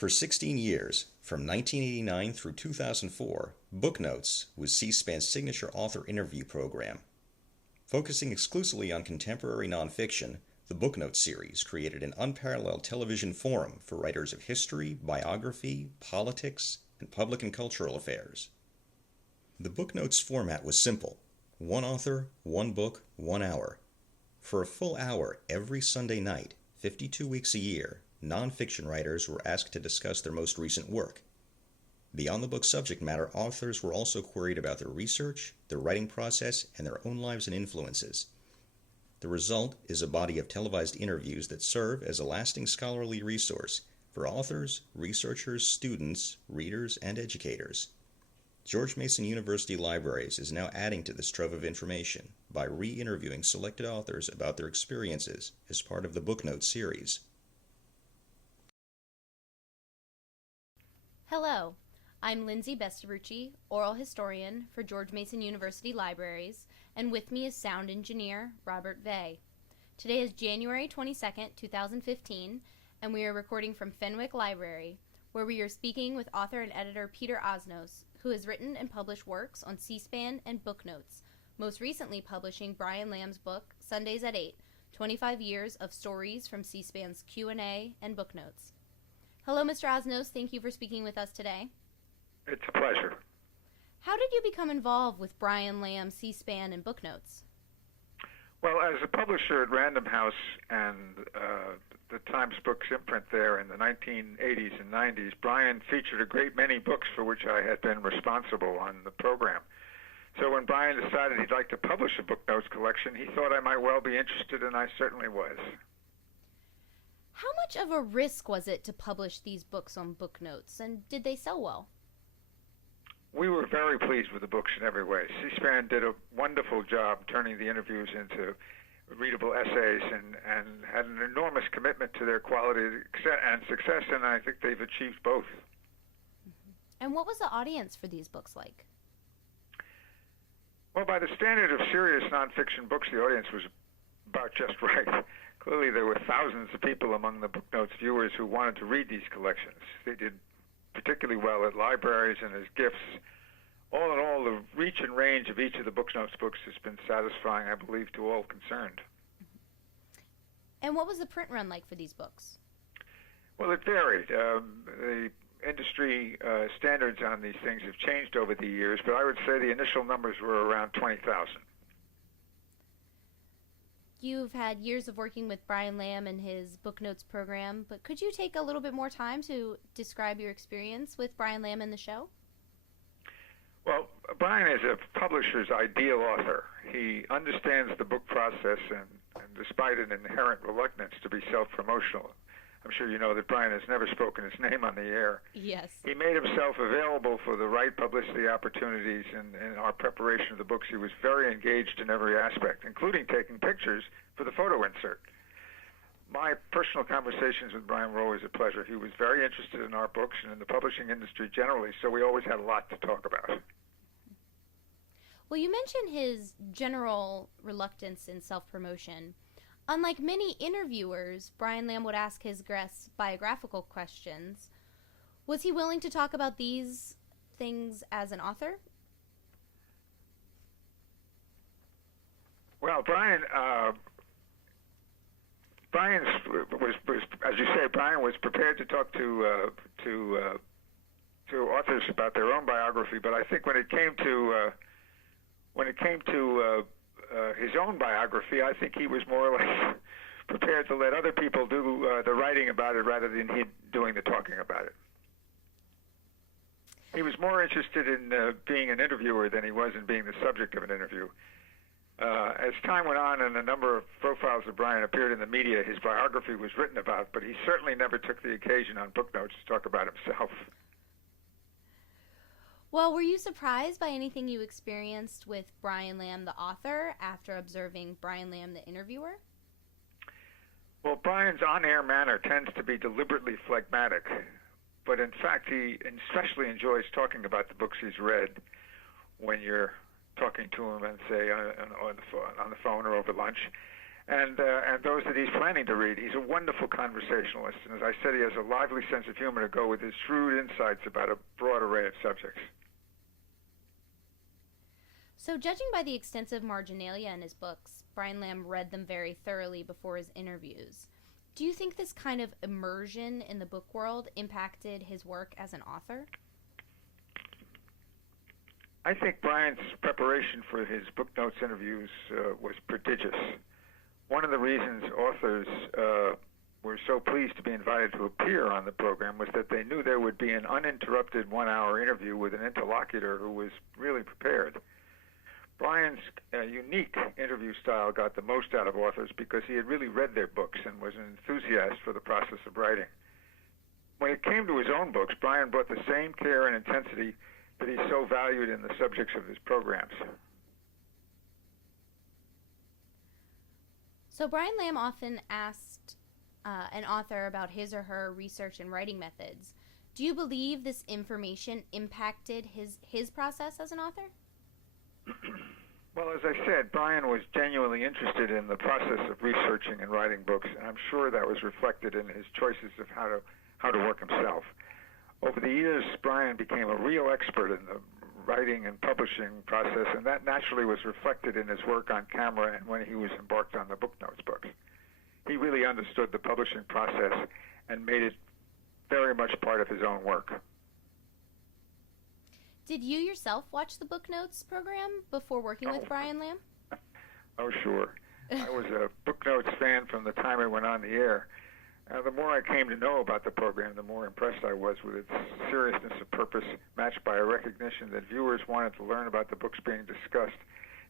For 16 years, from 1989 through 2004, Booknotes was C-SPAN's signature author interview program. Focusing exclusively on contemporary nonfiction, the Booknotes series created an unparalleled television forum for writers of history, biography, politics, and public and cultural affairs. The Booknotes format was simple: one author, one book, 1 hour. For a full hour every Sunday night, 52 weeks a year, nonfiction writers were asked to discuss their most recent work. Beyond the book's subject matter, authors were also queried about their research, their writing process, and their own lives and influences. The result is a body of televised interviews that serve as a lasting scholarly resource for authors, researchers, students, readers, and educators. George Mason University Libraries is now adding to this trove of information by re-interviewing selected authors about their experiences as part of the Booknotes series. Hello, I'm Lindsay Bestarucci, oral historian for George Mason University Libraries, and with me is sound engineer Robert Vey. Today is January 22nd, 2015, and we are recording from Fenwick Library, where we are speaking with author and editor Peter Osnos, who has written and published works on C-SPAN and Booknotes, most recently publishing Brian Lamb's book, Sundays at 8, 25 Years of Stories from C-SPAN's Q&A and Booknotes. Hello, Mr. Osnos. Thank you for speaking with us today. It's a pleasure. How did you become involved with Brian Lamb, C-SPAN, and Booknotes? Well, as a publisher at Random House and the Times Books imprint there in the 1980s and 90s, Brian featured a great many books for which I had been responsible on the program. So when Brian decided he'd like to publish a Booknotes collection, he thought I might well be interested, and I certainly was. How much of a risk was it to publish these books on Booknotes, and did they sell well? We were very pleased with the books in every way. C-SPAN did a wonderful job turning the interviews into readable essays and had an enormous commitment to their quality and success, and I think they've achieved both. And what was the audience for these books like? Well, by the standard of serious nonfiction books, the audience was about just right. Clearly, there were thousands of people among the Booknotes viewers who wanted to read these collections. They did particularly well at libraries and as gifts. All in all, the reach and range of each of the Booknotes books has been satisfying, I believe, to all concerned. And what was the print run like for these books? Well, it varied. The industry standards on these things have changed over the years, but I would say the initial numbers were around 20,000. You've had years of working with Brian Lamb and his Booknotes program, but could you take a little bit more time to describe your experience with Brian Lamb and the show? Well, Brian is a publisher's ideal author. He understands the book process, and despite an inherent reluctance to be self-promotional, I'm sure you know that Brian has never spoken his name on the air. Yes. He made himself available for the right publicity opportunities in our preparation of the books. He was very engaged in every aspect, including taking pictures for the photo insert. My personal conversations with Brian were always a pleasure. He was very interested in our books and in the publishing industry generally, so we always had a lot to talk about. Well, you mentioned his general reluctance in self-promotion. Unlike many interviewers, Brian Lamb would ask his guests biographical questions. Was he willing to talk about these things as an author? Well, Brian was, as you say, Brian was prepared to talk to authors about their own biography. But I think when it came to his own biography, I think he was more or less prepared to let other people do the writing about it rather than he doing the talking about it. He was more interested in being an interviewer than he was in being the subject of an interview. As time went on and a number of profiles of Brian appeared in the media, his biography was written about, but he certainly never took the occasion on Booknotes to talk about himself. Well, were you surprised by anything you experienced with Brian Lamb, the author, after observing Brian Lamb, the interviewer? Well, Brian's on-air manner tends to be deliberately phlegmatic, but in fact he especially enjoys talking about the books he's read when you're talking to him and say on the phone or over lunch. and those that he's planning to read. He's a wonderful conversationalist, and as I said, he has a lively sense of humor to go with his shrewd insights about a broad array of subjects. So, judging by the extensive marginalia in his books, Brian Lamb read them very thoroughly before his interviews. Do you think this kind of immersion in the book world impacted his work as an author? I think Brian's preparation for his Booknotes interviews was prodigious. One of the reasons authors were so pleased to be invited to appear on the program was that they knew there would be an uninterrupted one-hour interview with an interlocutor who was really prepared. Brian's unique interview style got the most out of authors because he had really read their books and was an enthusiast for the process of writing. When it came to his own books, Brian brought the same care and intensity that he so valued in the subjects of his programs. So Brian Lamb often asked an author about his or her research and writing methods. Do you believe this information impacted his process as an author? Well, as I said, Brian was genuinely interested in the process of researching and writing books, and I'm sure that was reflected in his choices of how to work himself. Over the years, Brian became a real expert in the writing and publishing process, and that naturally was reflected in his work on camera and when he was embarked on the Booknotes books. He really understood the publishing process and made it very much part of his own work. Did you yourself watch the Booknotes program before working with Brian Lamb? Oh, sure. I was a Booknotes fan from the time it went on the air. The more I came to know about the program, the more impressed I was with its seriousness of purpose, matched by a recognition that viewers wanted to learn about the books being discussed.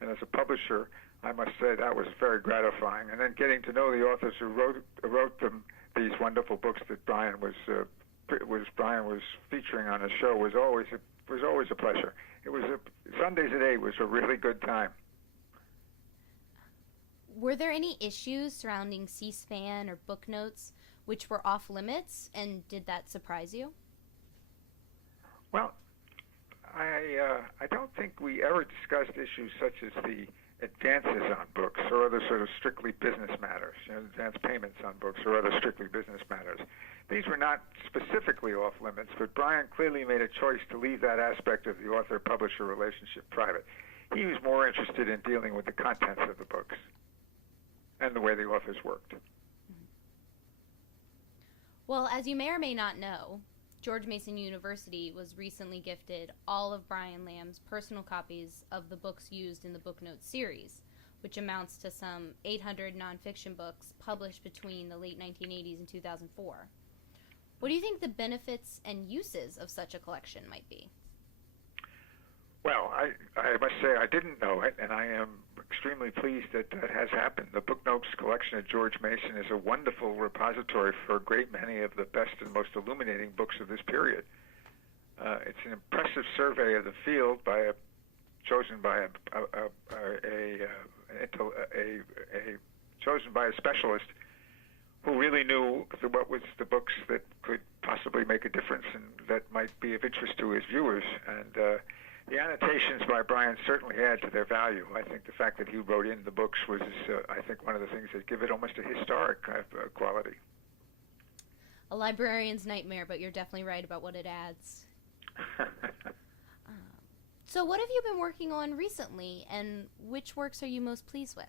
And as a publisher, I must say that was very gratifying. And then getting to know the authors who wrote them, these wonderful books that Brian was featuring on his show was always a pleasure. Sundays at 8 was a really good time. Were there any issues surrounding C-SPAN or Booknotes which were off limits, and did that surprise you? Well, I don't think we ever discussed issues such as the advances on books or other sort of strictly business matters, advance payments on books or other strictly business matters. These were not specifically off limits, but Brian clearly made a choice to leave that aspect of the author-publisher relationship private. He was more interested in dealing with the contents of the books and the way the authors worked. Well, as you may or may not know, George Mason University was recently gifted all of Brian Lamb's personal copies of the books used in the Booknotes series, which amounts to some 800 nonfiction books published between the late 1980s and 2004. What do you think the benefits and uses of such a collection might be? Well, I must say I didn't know it, and I am extremely pleased that that has happened. The Booknotes collection at George Mason is a wonderful repository for a great many of the best and most illuminating books of this period. It's an impressive survey of the field chosen by a specialist who really knew what was the books that could possibly make a difference and that might be of interest to his viewers. And the annotations by Brian certainly add to their value. I think the fact that he wrote in the books was, I think, one of the things that give it almost a historic kind of quality. A librarian's nightmare, but you're definitely right about what it adds. So what have you been working on recently, and which works are you most pleased with?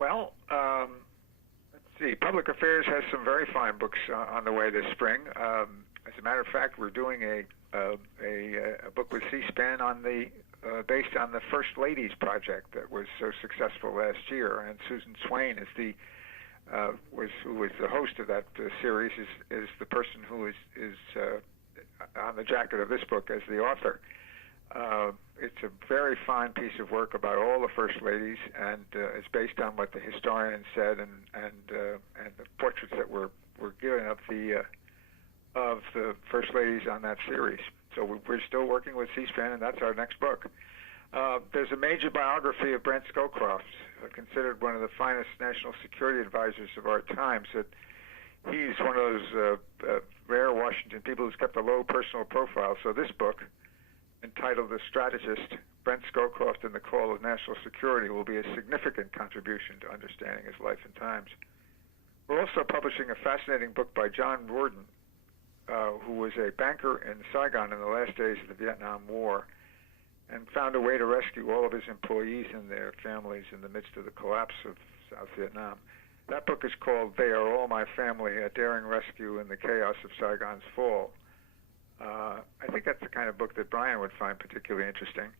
Well, let's see. Public Affairs has some very fine books on the way this spring. As a matter of fact, we're doing a book with C-SPAN based on the First Ladies project that was so successful last year, and Susan Swain is who was the host of that series is the person who is on the jacket of this book as the author. It's a very fine piece of work about all the First Ladies, and it's based on what the historian said and the portraits that were given of the First Ladies on that series. So we're still working with C-SPAN, and that's our next book. There's a major biography of Brent Scowcroft, considered one of the finest national security advisors of our times. That he's one of those rare Washington people who's kept a low personal profile. So this book, entitled The Strategist, Brent Scowcroft and the Call of National Security will be a significant contribution to understanding his life and times. We're also publishing a fascinating book by John Worden, who was a banker in Saigon in the last days of the Vietnam War and found a way to rescue all of his employees and their families in the midst of the collapse of South Vietnam. That book is called They Are All My Family, A Daring Rescue in the Chaos of Saigon's Fall. I think that's the kind of book that Brian would find particularly interesting.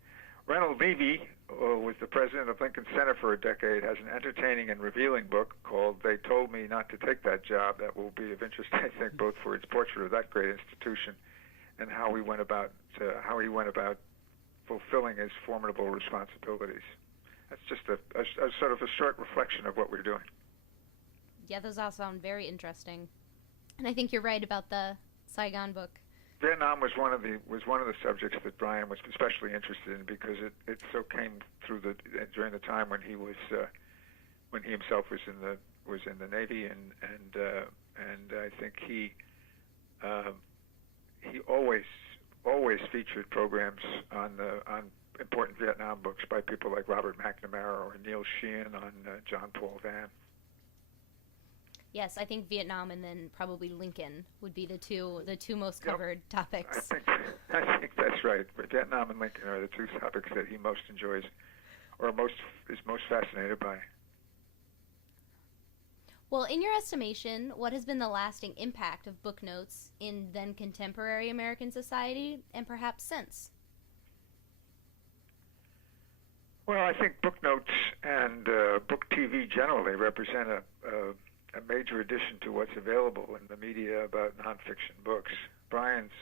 Reynold Levy, who was the president of Lincoln Center for a decade, has an entertaining and revealing book called They Told Me Not to Take That Job that will be of interest, I think, both for its portrait of that great institution and how he went about fulfilling his formidable responsibilities. That's just a sort of a short reflection of what we're doing. Yeah, those all sound very interesting. And I think you're right about the Saigon book. Vietnam was one of the subjects that Brian was especially interested in because it so came through during the time when he himself was in the Navy and I think he always featured programs on important Vietnam books by people like Robert McNamara or Neil Sheehan on John Paul Vann. Yes, I think Vietnam and then probably Lincoln would be the two most covered topics. I think that's right. But Vietnam and Lincoln are the two topics that he most enjoys or is most fascinated by. Well, in your estimation, what has been the lasting impact of Booknotes in then contemporary American society and perhaps since? Well, I think Booknotes and Book TV generally represent a major addition to what's available in the media about nonfiction books. Brian's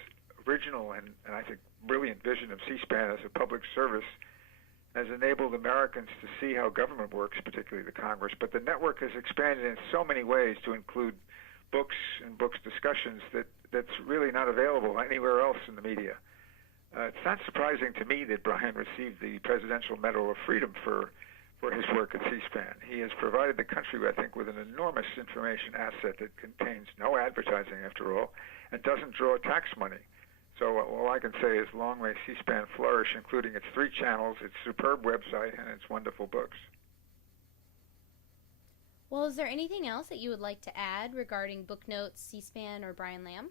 original and I think brilliant vision of C-SPAN as a public service has enabled Americans to see how government works, particularly the Congress, but the network has expanded in so many ways to include books and books discussions that's really not available anywhere else in the media. It's not surprising to me that Brian received the Presidential Medal of Freedom for his work at C-SPAN. He has provided the country, I think, with an enormous information asset that contains no advertising, after all, and doesn't draw tax money. So all I can say is long may C-SPAN flourish, including its 3 channels, its superb website, and its wonderful books. Well, is there anything else that you would like to add regarding Booknotes, C-SPAN, or Brian Lamb?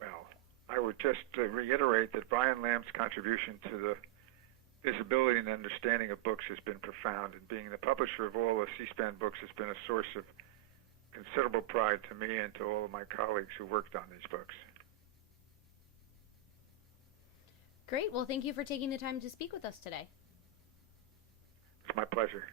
Well, I would just reiterate that Brian Lamb's contribution to the visibility and understanding of books has been profound, and being the publisher of all the C-SPAN books has been a source of considerable pride to me and to all of my colleagues who worked on these books. Great. Well, thank you for taking the time to speak with us today. It's my pleasure.